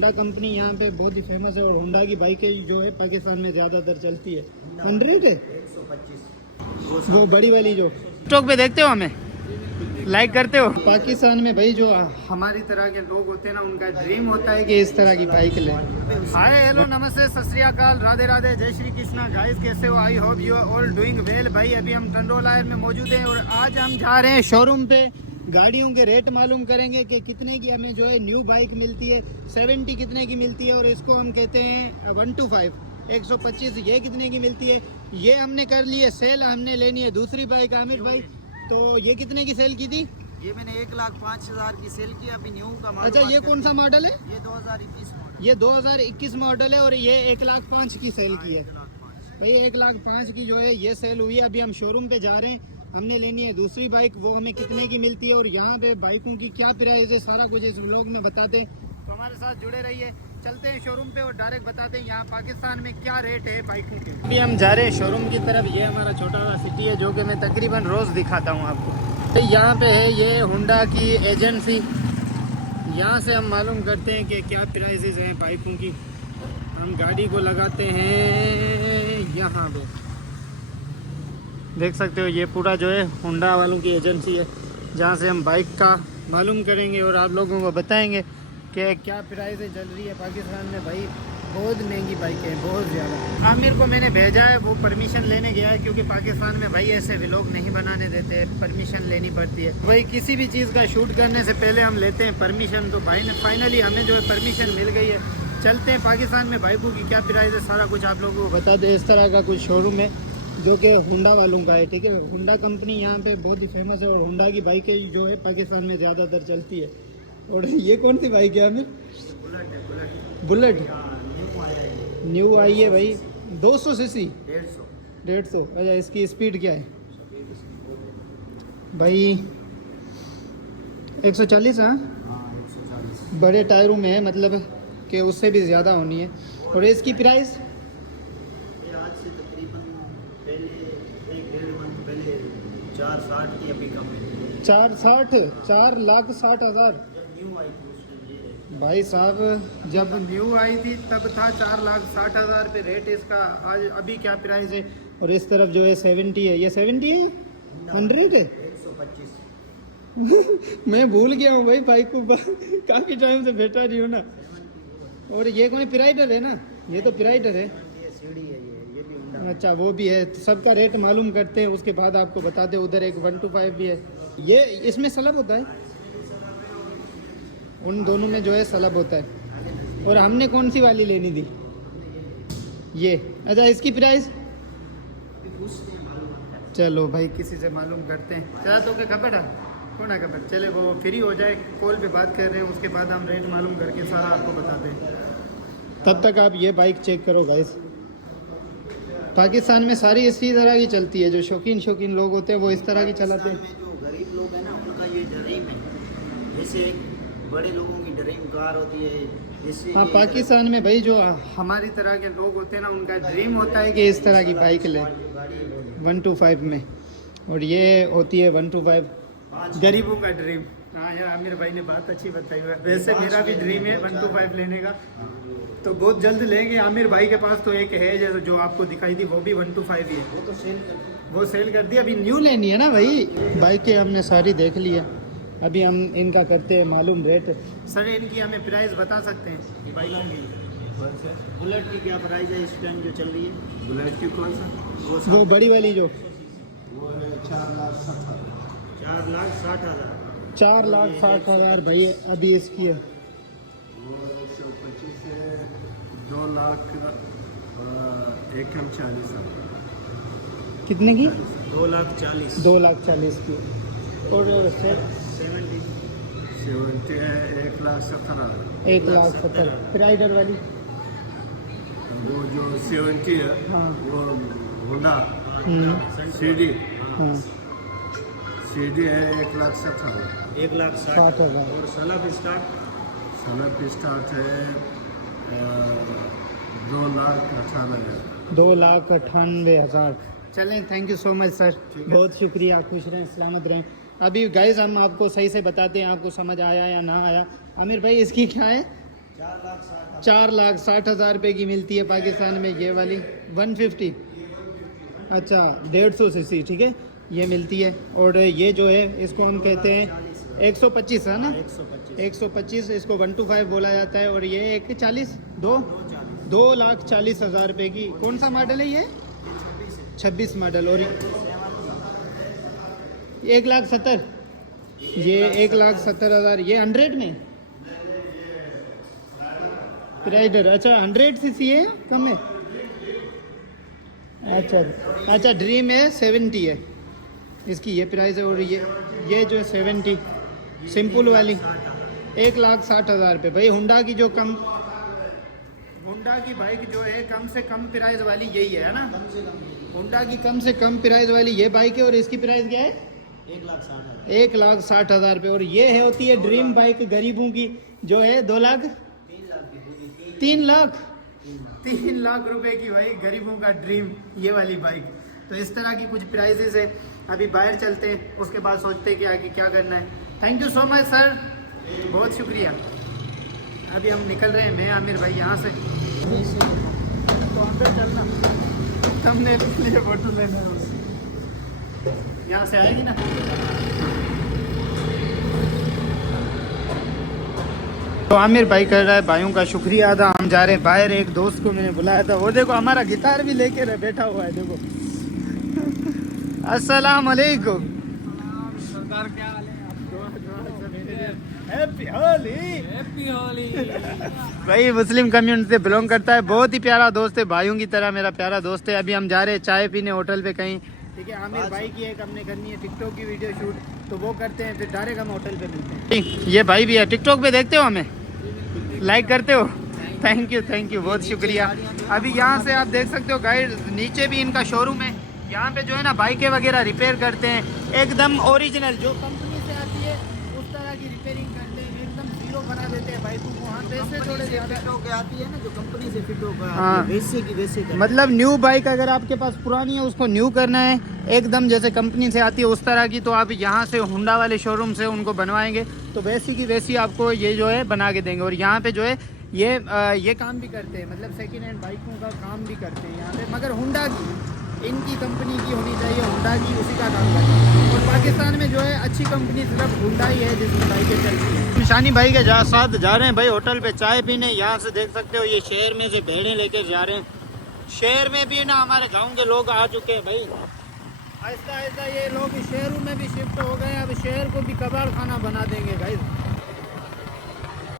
Honda company यहाँ पे बहुत ही फेमस है और होंडा की बाइकें जो है पाकिस्तान में ज़्यादातर चलती है। 100 है 125 वो बड़ी वाली जो स्टॉक पे देखते हो, हमें लाइक करते हो। पाकिस्तान में भाई जो हमारी तरह के लोग होते हैं ना, उनका ड्रीम होता है कि इस तरह की बाइक लें। हाय हेलो नमस्ते सत श्री अकाल राधे राधे जय श्री कृष्णा गाइस, कैसे हो? I hope you are all doing well. भाई अभी हम टंडोलायर में मौजूद हैं और आज हम जा रहे हैं शोरूम पे। गाड़ियों के रेट मालूम करेंगे कि कितने की हमें जो है न्यू बाइक मिलती है, 70 कितने की मिलती है और इसको हम कहते हैं 125 125 ये कितने की मिलती है। ये हमने कर ली है सेल, हमने लेनी है दूसरी बाइक। आमिर भाई तो ये कितने की सेल की थी? ये मैंने 1,05,000 की सेल की। अभी न्यू का मॉडल। अच्छा, ये कौन सा मॉडल है? ये 2021 मॉडल। ये 2021 मॉडल है और ये 1,05,000 की सेल की है। भाई 1,05,000 की जो है ये सेल हुई है। अभी हम शोरूम पे जा रहे हैं, हमने लेनी है दूसरी बाइक, वो हमें कितने की मिलती है और यहाँ पे बाइकों की क्या प्राइस है, सारा कुछ इस व्लॉग में बताते हैं। तो हमारे साथ जुड़े रहिए। चलते हैं शोरूम पे और डायरेक्ट बताते हैं यहाँ पाकिस्तान में क्या रेट है बाइकों के। अभी हम जा रहे हैं शोरूम की तरफ। ये हमारा छोटा सा सिटी है जो कि मैं तकरीबन रोज़ दिखाता हूँ आपको। तो यहाँ पे है ये होंडा की एजेंसी। यहाँ से हम मालूम करते हैं कि क्या प्राइसेस हैं बाइकों की। हम गाड़ी को लगाते हैं यहाँ पे, देख सकते हो ये पूरा जो है होंडा वालों की एजेंसी है, जहाँ से हम बाइक का मालूम करेंगे और आप लोगों को बताएंगे कि क्या प्राइस चल रही है पाकिस्तान में। भाई बहुत महंगी बाइकें हैं, बहुत ज़्यादा। आमिर को मैंने भेजा है, वो परमिशन लेने गया है क्योंकि पाकिस्तान में भाई ऐसे व्लॉग नहीं बनाने देते, परमिशन लेनी पड़ती है। भाई किसी भी चीज़ का शूट करने से पहले हम लेते हैं परमिशन। तो भाई ने फाइनली हमें जो है परमिशन मिल गई है। चलते हैं पाकिस्तान में बाइकों की क्या प्राइस है, सारा कुछ आप लोगों को बता दें। इस तरह का कुछ शोरूम है जो कि होंडा वालों का है, ठीक है। होंडा कंपनी यहाँ पे बहुत ही फेमस है और होंडा की बाइकें जो है पाकिस्तान में ज़्यादातर चलती है। और ये कौन सी बाइक है आमिर? बुलेट न्यू आई है भाई। 200 सीसी 150। अच्छा, इसकी स्पीड क्या है भाई? 140। हाँ, बड़े टायरों में है, मतलब कि उससे भी ज़्यादा होनी है। और इसकी प्राइस आज से तकरीबन पहले 1-1.5 मंथ पहले 460 की, अभी कम है 460 4,60,000। न्यू आई थी उस टाइम ये भाई साहब जब न्यू आई थी तब था 4,60,000 पे रेट इसका। आज अभी क्या प्राइस है? और इस तरफ जो है 70 है। ये 70 है 100 है 125। मैं भूल गया हूँ भाई बाइक को, काफ़ी टाइम से बैठा रही हूँ ना। और ये कोई प्राइडर है ना? ये तो प्राइडर है। ये सीढ़ी है, ये भी होंडा। अच्छा, वो भी है। तो सबका रेट मालूम करते हैं, उसके बाद आपको बताते हैं। उधर एक 125 भी है। ये इसमें सलब होता है, उन दोनों में जो है सलब होता है। और हमने कौन सी वाली लेनी थी? ये। अच्छा, इसकी प्राइस चलो भाई किसी से मालूम करते हैं। चला तो के खबर है कौन है खबर, चले वो फ्री हो जाए, कॉल पे बात कर रहे हैं, उसके बाद हम रेट मालूम करके सारा आपको बताते हैं। तब तक आप ये बाइक चेक करो गाइस। पाकिस्तान में सारी इसी तरह की चलती है। जो शौकीन लोग होते हैं वो इस तरह की चलाते हैं। जो गरीब लोग हैं ना, उनका ये ड्रीम है। जैसे बड़े लोगों की ड्रीम कार होती है, जैसे हाँ, पाकिस्तान में भाई जो हमारी तरह के लोग होते हैं ना, उनका ड्रीम होता है कि इस तरह की बाइक लें 125 में। और ये होती है 125 गरीबों का ड्रीम। हाँ यार, आमिर भाई ने बात अच्छी बताई हुई है। वैसे मेरा भी ड्रीम है 125 लेने का, तो बहुत जल्द लेंगे। आमिर भाई के पास तो एक है जैसे जो आपको दिखाई थी, वो भी 125 ही है। वो सेल कर दी। अभी न्यू लेनी है ना भाई। बाइकें हमने सारी देख ली है, अभी हम इनका करते हैं मालूम रेट। सर इनकी हमें प्राइस बता सकते हैं बाइकों की? बुलेट की क्या प्राइस है इस टाइम जो चल रही है? बुलेट की कौन सा? वो बड़ी वाली जो वो है 4,60,000। 4,60,000। 4,60,000 भाई अभी इसकी है। वो 125 है 2,41,40,000। कितने की? 2,40,000। 2,40,000 की। और 70 70 है 1,70,000। 1,70,000 राइडर वाली। वो जो 70 है हाँ। वो होंडा हम्म, हाँ। सीडी है 1,60,000। 1,60,000। और सलाफ स्टार्ट सलर की स्टार्ट है 2,98,000। 2,98,000। चलें, thank you so much sir, बहुत शुक्रिया। खुश रहें, सलामत रहें। अभी गाइस हम आपको सही से बताते हैं, आपको समझ आया या ना आया। आमिर भाई इसकी क्या है? 4,60,000 रुपये की मिलती है पाकिस्तान में ये वाली 150। अच्छा 150 सीसी, ठीक है, ये मिलती है। और ये जो है इसको हम कहते हैं 125 है ना, 125 इसको 125 बोला जाता है। और ये 140 2,40,000 रुपये की। कौन सा मॉडल है ये? 26 मॉडल। और 1,70,000, ये 1,70,000, ये 100 में राइडर। अच्छा 100 सीसी है, कम है। अच्छा ड्रीम है 70 है इसकी, ये प्राइस है। और ये जो है 70 सिंपल वाली 1,60,000 रुपये। भाई होंडा की बाइक जो है कम से कम प्राइस वाली यही है ना, होंडा की कम से कम प्राइस वाली ये बाइक है। और इसकी प्राइस क्या है? 1,60,000 रुपये। और ये है होती है ड्रीम बाइक गरीबों की, जो है 3 लाख रुपए की भाई गरीबों का ड्रीम, ये वाली बाइक। तो इस तरह की कुछ प्राइसेस है। अभी बाहर चलते हैं, उसके बाद सोचते हैं कि आगे क्या करना है। Thank you so much sir, बहुत शुक्रिया। अभी हम निकल रहे हैं, मैं आमिर भाई यहाँ से। तो हम पे चलना, हमने लिए फोटो लेना है, यहाँ से आएगी ना। तो आमिर भाई कर रहा है भाइयों का शुक्रिया अदा। हम जा रहे हैं बाहर, एक दोस्त को मैंने बुलाया था, वो देखो हमारा गिटार भी लेके बैठा हुआ है, देखो। अस्सलाम वालेकुम सरदार, क्या हाल है? हैप्पी होली। हैप्पी होली। भाई मुस्लिम कम्युनिटी से बिलोंग करता है, बहुत ही प्यारा दोस्त है, भाइयों की तरह मेरा प्यारा दोस्त है। अभी हम जा रहे हैं चाय पीने होटल पे कहीं, ठीक है। आमिर भाई की एक हमने करनी है टिकटॉक की वीडियो शूट, तो वो करते हैं, फिर डायरेक्ट हम होटल पे मिलते हैं। ये भाई भी है, टिकटॉक पे देखते हो हमें, लाइक करते हो? थैंक यू, बहुत शुक्रिया। अभी यहाँ से आप देख सकते हो गाइड, नीचे भी इनका शोरूम है। यहाँ पे जो है ना बाइकें वगैरह रिपेयर करते हैं, एकदम ओरिजिनल जो कंपनी से आती है उस तरह की रिपेयरिंग करते हैं, एकदम जीरो बना देते हैं बाइकों को। हाँ पैसे थोड़े ज़्यादा आती है ना, जो कंपनी से फिट होकर हाँ। वैसे की वैसे करते हैं। मतलब न्यू बाइक अगर आपके पास पुरानी है उसको न्यू करना है, एकदम जैसे कंपनी से आती है उस तरह की, तो आप यहाँ से होंडा वाले शोरूम से उनको बनवाएंगे तो वैसी की वैसी आपको ये जो है बना के देंगे। और यहाँ पे जो है ये काम भी करते हैं, मतलब सेकेंड हैंड बाइकों का काम भी करते हैं यहाँ पे, मगर होंडा की, इनकी कंपनी की होनी चाहिए, होंडा की, उसी का काम करते हैं। और पाकिस्तान में जो है अच्छी कंपनी सिर्फ होंडा ही है जिसकी बाइकें चलती हैं। निशानी भाई के साथ जा रहे हैं भाई होटल पे चाय पीने। यहाँ से देख सकते हो ये शहर में से भेड़ें लेकर जा रहे हैं। शहर में भी ना हमारे गाँव के लोग आ चुके हैं भाई, आहिस्ता आहिस्ता ये लोग शहरों में भी शिफ्ट हो गए। अब शहर को भी कबाड़ खाना बना देंगे भाई।